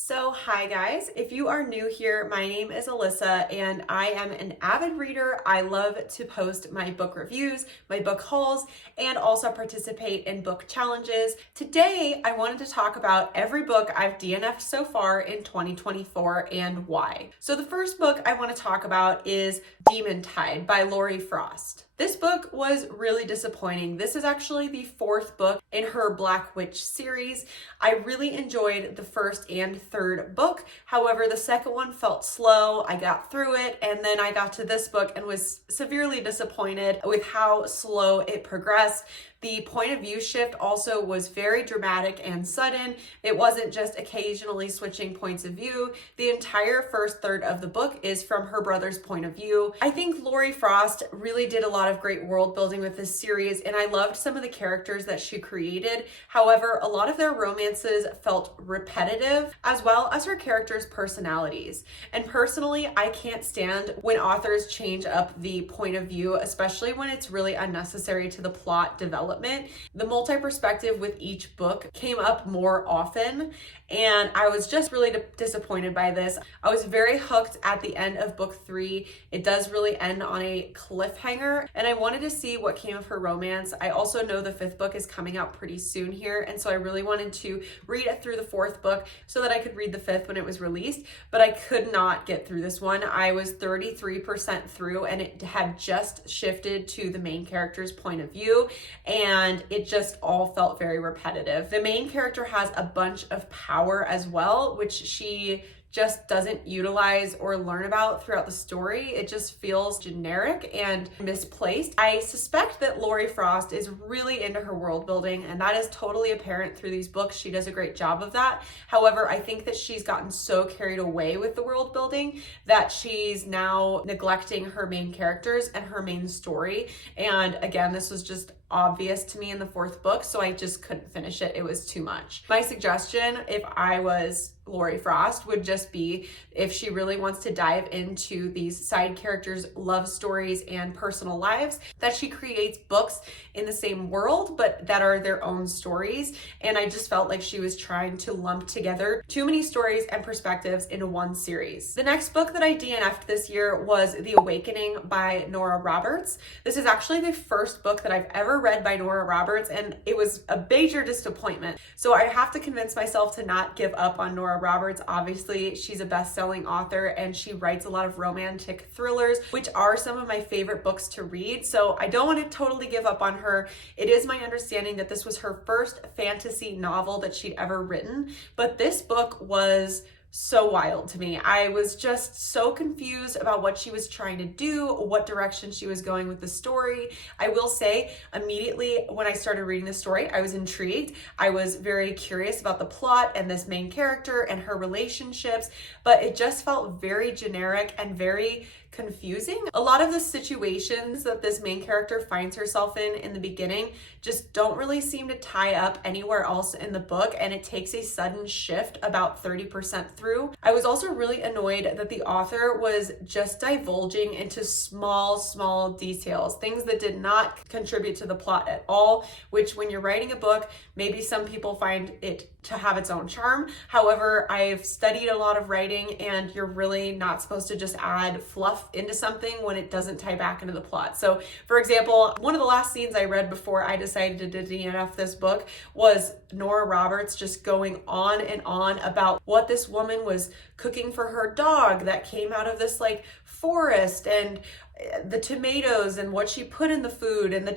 So hi guys, if you are new here, my name is Alyssa and I am an avid reader. I love to post my book reviews, my book hauls, and also participate in book challenges. Today, I wanted to talk about every book I've DNF'd so far in 2024 and why. So the first book I want to talk about is Demon Tide by Lori Frost. This book was really disappointing. This is actually the fourth book in her Black Witch series. I really enjoyed the first and third book. However, the second one felt slow. I got through it, and then I got to this book and was severely disappointed with how slow it progressed. The point of view shift also was very dramatic and sudden. It wasn't just occasionally switching points of view. The entire first third of the book is from her brother's point of view. I think Lori Frost really did a lot of great world building with this series, and I loved some of the characters that she created. However, a lot of their romances felt repetitive, as well as her characters' personalities. And personally, I can't stand when authors change up the point of view, especially when it's really unnecessary to the plot development. The multi-perspective with each book came up more often, and I was just really disappointed by this. I was very hooked at the end of book 3. It does really end on a cliffhanger, and I wanted to see what came of her romance. I also know the 5th book is coming out pretty soon here, and so I really wanted to read it through the 4th book so that I could read the 5th when it was released, but I could not get through this one. I was 33% through, and it had just shifted to the main character's point of view, and it just all felt very repetitive. The main character has a bunch of power as well, which she just doesn't utilize or learn about throughout the story. It just feels generic and misplaced. I suspect that Lori Frost is really into her world building, and that is totally apparent through these books. She does a great job of that. However, I think that she's gotten so carried away with the world building that she's now neglecting her main characters and her main story. And again, this was just obvious to me in the 4th book, so I just couldn't finish it. It was too much. My suggestion, if I was Lori Frost, would just be, if she really wants to dive into these side characters' love stories and personal lives, that she creates books in the same world, but that are their own stories. And I just felt like she was trying to lump together too many stories and perspectives into one series. The next book that I DNF'd this year was The Awakening by Nora Roberts. This is actually the first book that I've ever read by Nora Roberts, and it was a major disappointment. So I have to convince myself to not give up on Nora Roberts. Obviously, she's a best-selling author and she writes a lot of romantic thrillers, which are some of my favorite books to read. So I don't want to totally give up on her. It is my understanding that this was her first fantasy novel that she'd ever written, but this book was so wild to me. I was just so confused about what she was trying to do, what direction she was going with the story. I will say, immediately when I started reading the story, I was intrigued. I was very curious about the plot and this main character and her relationships, but it just felt very generic and very confusing. A lot of the situations that this main character finds herself in the beginning just don't really seem to tie up anywhere else in the book, and it takes a sudden shift about 30% through. I was also really annoyed that the author was just divulging into small details, things that did not contribute to the plot at all, which when you're writing a book, maybe some people find it to have its own charm. However, I've studied a lot of writing, and you're really not supposed to just add fluff into something when it doesn't tie back into the plot. So for example, one of the last scenes I read before I decided to DNF this book was Nora Roberts just going on and on about what this woman was cooking for her dog that came out of this like forest, and the tomatoes and what she put in the food, and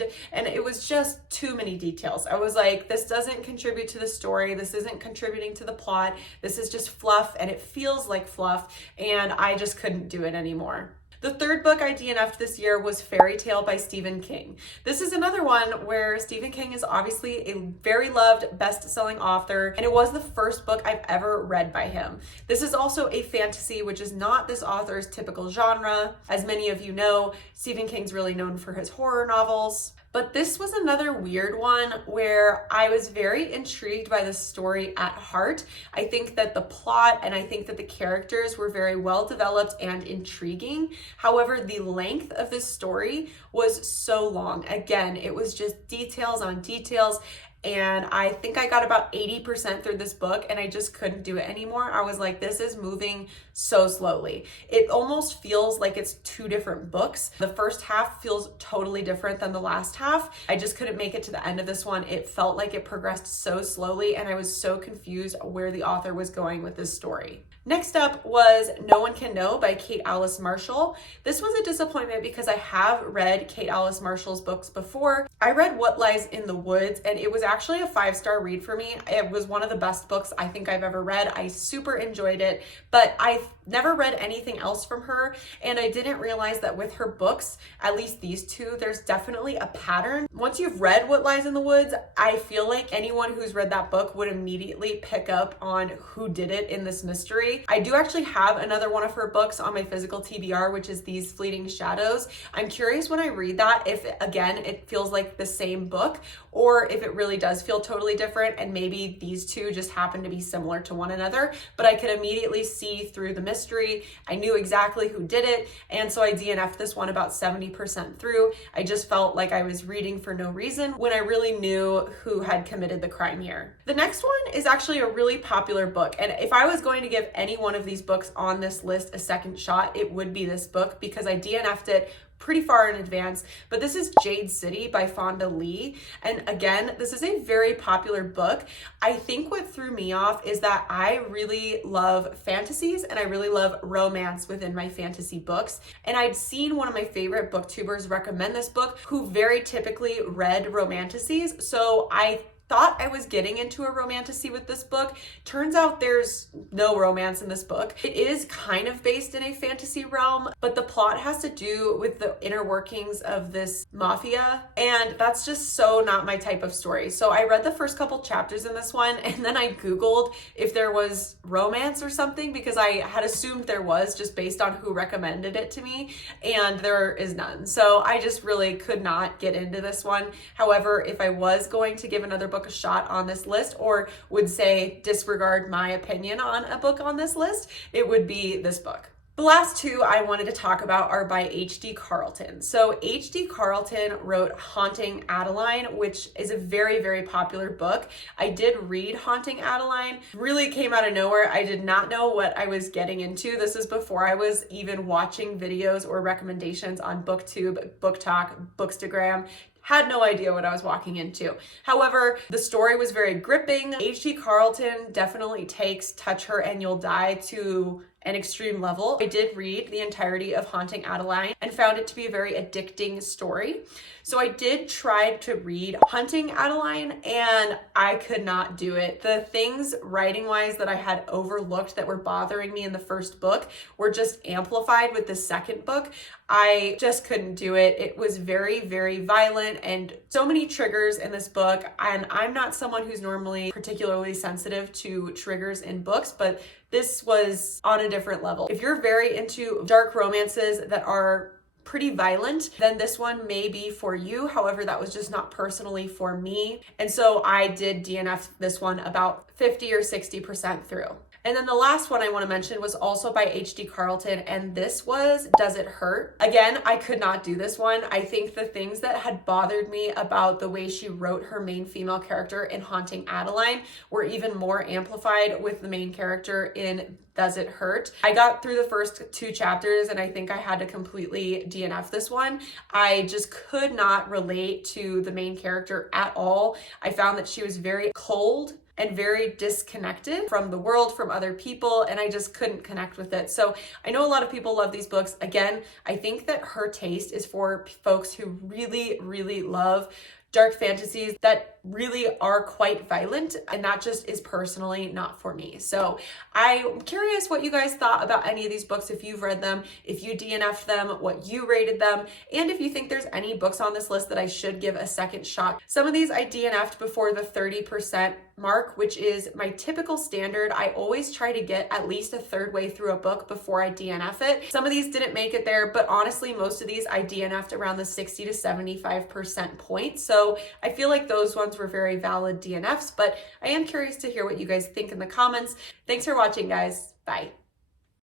it was just too many details. I was like, this doesn't contribute to the story. This isn't contributing to the plot. This is just fluff, and it feels like fluff, and I just couldn't do it anymore. The third book I DNF'd this year was Fairy Tale by Stephen King. This is another one where Stephen King is obviously a very loved best-selling author, and it was the first book I've ever read by him. This is also a fantasy, which is not this author's typical genre. As many of you know, Stephen King's really known for his horror novels. But this was another weird one where I was very intrigued by the story at heart. I think that the plot and I think that the characters were very well developed and intriguing. However, the length of this story was so long. Again, it was just details on details. and I think I got about 80% through this book and I just couldn't do it anymore. I was like, this is moving so slowly. It almost feels like it's two different books. The first half feels totally different than the last half. I just couldn't make it to the end of this one. It felt like it progressed so slowly and I was so confused where the author was going with this story. Next up was No One Can Know by Kate Alice Marshall. This was a disappointment because I have read Kate Alice Marshall's books before. I read What Lies in the Woods and it was actually a 5-star read for me. It was one of the best books I think I've ever read. I super enjoyed it, but I've never read anything else from her, and I didn't realize that with her books, at least these two, there's definitely a pattern. Once you've read What Lies in the Woods, I feel like anyone who's read that book would immediately pick up on who did it in this mystery. I do actually have another one of her books on my physical TBR, which is These Fleeting Shadows. I'm curious when I read that if, again, it feels like the same book or if it really does feel totally different and maybe these two just happen to be similar to one another, but I could immediately see through the mystery. I knew exactly who did it, and so I DNF'd this one about 70% through. I just felt like I was reading for no reason when I really knew who had committed the crime here. The next one is actually a really popular book, and if I was going to give any one of these books on this list a second shot, it would be this book because I DNF'd it pretty far in advance, but this is Jade City by Fonda Lee. And again, this is a very popular book. I think what threw me off is that I really love fantasies and I really love romance within my fantasy books. And I'd seen one of my favorite booktubers recommend this book who very typically read romantasies. So I thought I was getting into a romantasy with this book. Turns out there's no romance in this book. It is kind of based in a fantasy realm, but the plot has to do with the inner workings of this mafia, and that's just so not my type of story. So I read the first couple chapters in this one, and then I Googled if there was romance or something because I had assumed there was just based on who recommended it to me, and there is none. So I just really could not get into this one. However, if I was going to give another book a shot on this list, or would say disregard my opinion on a book on this list, it would be this book. The last two I wanted to talk about are by H.D. Carlton. So H.D. Carlton wrote Haunting Adeline, which is a very, very popular book. I did read Haunting Adeline. Really came out of nowhere. I did not know what I was getting into. This is before I was even watching videos or recommendations on BookTube, BookTok, Bookstagram. Had no idea what I was walking into. However, the story was very gripping. H.D. Carlton definitely takes Touch Her and You'll Die to an extreme level. I did read the entirety of Haunting Adeline and found it to be a very addicting story. So I did try to read Haunting Adeline and I could not do it. The things writing-wise that I had overlooked that were bothering me in the first book were just amplified with the second book. I just couldn't do it. It was very, very violent and so many triggers in this book. And I'm not someone who's normally particularly sensitive to triggers in books, but this was on a different level. If you're very into dark romances that are pretty violent, then this one may be for you. However, that was just not personally for me. And so I did DNF this one about 50 or 60% through. And then the last one I want to mention was also by H.D. Carlton, and this was Does It Hurt? Again, I could not do this one. I think the things that had bothered me about the way she wrote her main female character in Haunting Adeline were even more amplified with the main character in Does It Hurt? I got through the first 2 chapters and I think I had to completely DNF this one. I just could not relate to the main character at all. I found that she was very cold and very disconnected from the world, from other people, and I just couldn't connect with it. So I know a lot of people love these books. Again, I think that her taste is for folks who really, really love dark fantasies that really are quite violent, and that just is personally not for me. So I'm curious what you guys thought about any of these books, if you've read them, if you DNF'd them, what you rated them, and if you think there's any books on this list that I should give a second shot. Some of these I DNF'd before the 30% mark, which is my typical standard. I always try to get at least a third way through a book before I DNF it. Some of these didn't make it there, but honestly, most of these I DNF'd around the 60 to 75% point. So I feel like those ones were very valid DNFs, but I am curious to hear what you guys think in the comments. Thanks for watching, guys. Bye.